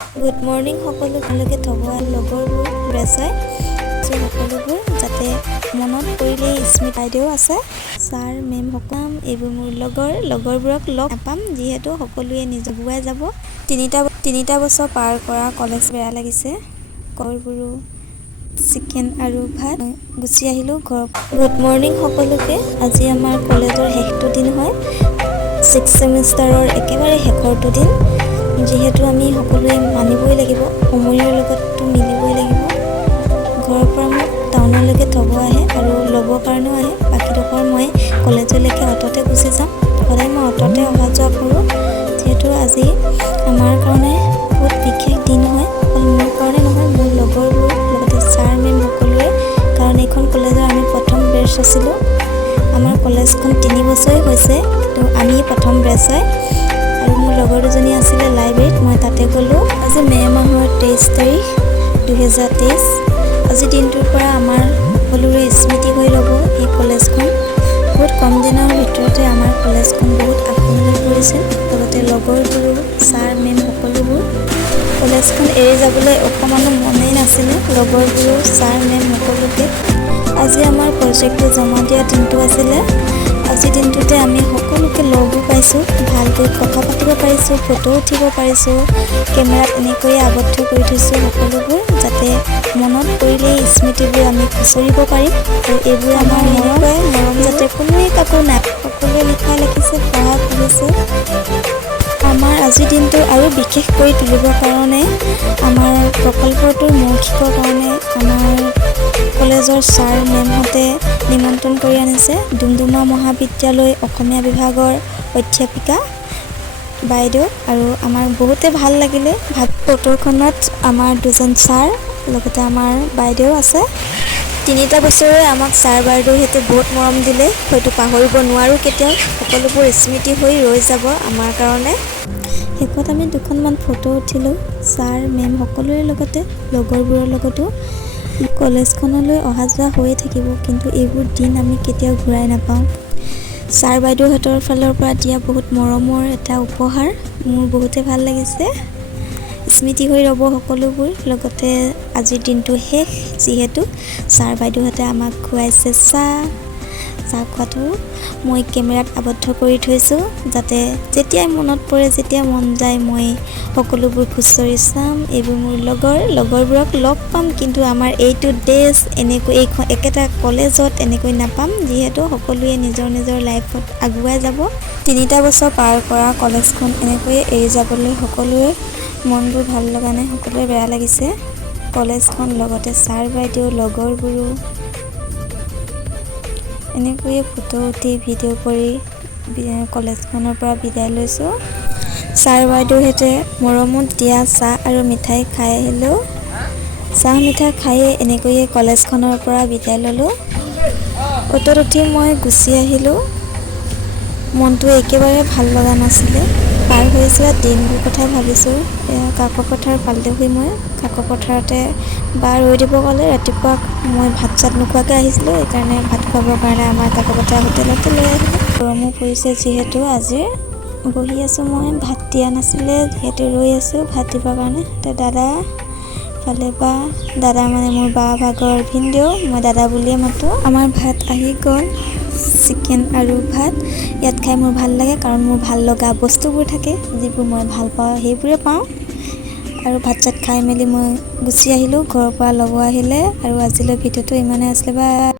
good morning সকলোকে থ'ব লগৰবোৰ বেচাই সকলোবোৰ যাতে মনত পৰিলেই স্মৃতি বাইদেউ আছে ছাৰ মেম সকল এইবোৰ মোৰ লগৰবোৰক লগ নাপাম যিহেতু সকলোৱে নিজৰ বুৱাই যাব তিনিটা বছৰ পাৰ কৰা কলেজ বেয়া লাগিছে লগৰবোৰো চিকেন আৰু ভাত গুচি আহিলোঁ ঘৰ গুড মৰ্ণিং সকলোকে আজি আমাৰ কলেজৰ শেষটো দিন হয় 6th ছেমিষ্টাৰৰ একেবাৰে শেষৰটো দিন যিহেতু আমি সকলোৱে মানিবই লাগিব সময়ৰ লগততো মিলিবই লাগিব ঘৰৰ পৰা মোক টাউনলৈকে থ'ব আহে আৰু ল'বৰ কাৰণেও আহে বাকীডোখৰ মই কলেজলৈকে অট'তে গুচি যাম সদায় মই অট'তে অহা যোৱা কৰোঁ যিহেতু আজি আমাৰ কাৰণে বহুত বিশেষ দিন হয় অকল মোৰ কাৰণে নহয় মোৰ লগৰবোৰ লগতে ছাৰ মেম সকলোৱে কাৰণ এইখন কলেজৰ আমি প্ৰথম বেটছ আছিলোঁ আমাৰ কলেজখন 3 বছৰেই হৈছে তো আমি প্ৰথম বেটছ হয় আৰু মোৰ লগৰ দুজনী আছিলে লাইব্ৰেৰীত মই তাতে গ'লোঁ আজি মে' মাহৰ 23 তাৰিখ 2023 আজি দিনটোৰ পৰা আমাৰ সকলোৰে স্মৃতি হৈ ৰ'ব এই কলেজখন বহুত কম দিনৰ ভিতৰতে আমাৰ কলেজখন বহুত আপোনলৈ পৰিছিল লগতে লগৰবোৰো ছাৰ মেম সকলোবোৰ কলেজখন এৰি যাবলৈ অকণমানো মনেই নাছিলে লগৰবোৰো ছাৰ মেম সকলোকে আজি আমাৰ প্ৰজেক্টটো জমা দিয়া দিনটো আছিলে আজিৰ দিনটোতে আমি সকলোকে লগো পাইছোঁ ভালকৈ কথা পাতিব পাৰিছোঁ ফটো উঠিব পাৰিছোঁ কেমেৰাত এনেকৈয়ে আবদ্ধ কৰি থৈছোঁ সকলোবোৰ যাতে মনত পৰিলেই স্মৃতিবোৰ আমি খুচৰিব পাৰিম আৰু এইবোৰ আমাৰ মৰম যাতে কোনোৱে কাকো নাই সকলোৱে লিখিছে পঢ়া পঢ়িছে আমাৰ আজিৰ দিনটো আৰু বিশেষ কৰি তুলিবৰ কাৰণে আমাৰ প্ৰকল্পটোৰ মৌখিকৰ কাৰণে আমাৰ কলেজৰ ছাৰ মেমহঁতে নিমন্ত্ৰণ কৰি আনিছে ডুমডুমা মহাবিদ্যালয় অসমীয়া বিভাগৰ অধ্যাপিকা বাইদেউ আৰু আমাৰ বহুতে ভাল লাগিলে ফটোখনত আমাৰ দুজন ছাৰ লগতে আমাৰ বাইদেউ আছে 3টা বছৰে আমাক ছাৰ বাইদেউহঁতে বহুত মৰম দিলে হয়তো পাহৰিব নোৱাৰোঁ কেতিয়াও সকলোবোৰ স্মৃতি হৈ ৰৈ যাব আমাৰ কাৰণে শেষত আমি দুখনমান ফটো উঠিলোঁ ছাৰ মেম সকলোৰে লগতে লগৰবোৰৰ লগতো কলেজখনলৈ অহা যোৱা হৈয়ে থাকিব কিন্তু এইবোৰ দিন আমি কেতিয়াও ঘূৰাই নাপাওঁ ছাৰ বাইদেউহঁতৰ ফালৰ পৰা দিয়া বহুত মৰমৰ এটা উপহাৰ মোৰ বহুতে ভাল লাগিছে স্মৃতি হৈ ৰ'ব সকলোবোৰ লগতে আজিৰ দিনটো শেষ যিহেতু ছাৰ বাইদেউহঁতে আমাক খুৱাইছে চাহ খোৱাটো মই কেমেৰাত আবদ্ধ কৰি থৈছোঁ যাতে যেতিয়াই মনত পৰে যেতিয়া মন যায় মই সকলোবোৰ খুচৰি চাম এইবোৰ মোৰ লগৰবোৰক লগ পাম কিন্তু আমাৰ এইটো ডেজ এনেকৈ এইখন একেটা কলেজত এনেকৈ নাপাম যিহেতু সকলোৱে নিজৰ লাইফত আগুৱাই যাব 3টা বছৰ পাৰ কৰা কলেজখন এনেকৈয়ে এৰি যাবলৈ সকলোৰে মনবোৰ ভাল লগা নাই সকলোৰে বেয়া লাগিছে কলেজখন লগতে ছাৰ বাইদেউ লগৰবোৰো এনেকৈয়ে ফটো উঠি ভিডিঅ' কৰি কলেজখনৰ পৰা বিদায় লৈছোঁ ছাৰ বাইদেউহঁতে মৰমত দিয়া চাহ আৰু মিঠাই খাই আহিলোঁ চাহ মিঠাই খায়ে এনেকৈয়ে কলেজখনৰ পৰা বিদায় ল'লোঁ অট'ত উঠি মই গুচি আহিলোঁ মনটো একেবাৰে ভাল লগা নাছিলে পাৰ হৈ যোৱা দিনবোৰ কথা ভাবিছোঁ কাকো পথাৰ পালেগৈ মই কাকো পথাৰতে বা ৰৈ দিব ক'লে ৰাতিপুৱা মই ভাত চাত নোখোৱাকৈ আহিছিলোঁ সেইকাৰণে ভাত খুৱাবৰ কাৰণে আমাৰ কাকো পথাৰ হোটেলতে লৈ আহিলোঁ গৰমো পৰিছে যিহেতু আজি বহি আছোঁ মই ভাত দিয়া নাছিলে যিহেতু ৰৈ আছোঁ ভাত দিবৰ কাৰণে দাদা ফালে দাদা মানে মোৰ বা ভাগৰ ভিনদেউ মই দাদা বুলিয়ে মাতোঁ আমাৰ ভাত আহি গ'ল চিকেন আৰু ভাত ইয়াত খাই মোৰ ভাল লাগে কাৰণ মোৰ ভাল লগা বস্তুবোৰ থাকে যিবোৰ মই ভাল পাওঁ সেইবোৰে পাওঁ আৰু ভাত চাত খাই মেলি মই গুচি আহিলোঁ ঘৰৰ পৰা ল'ব আহিলে আৰু আজিলৈ ভিডিঅ'টো ইমানে আছিলে বা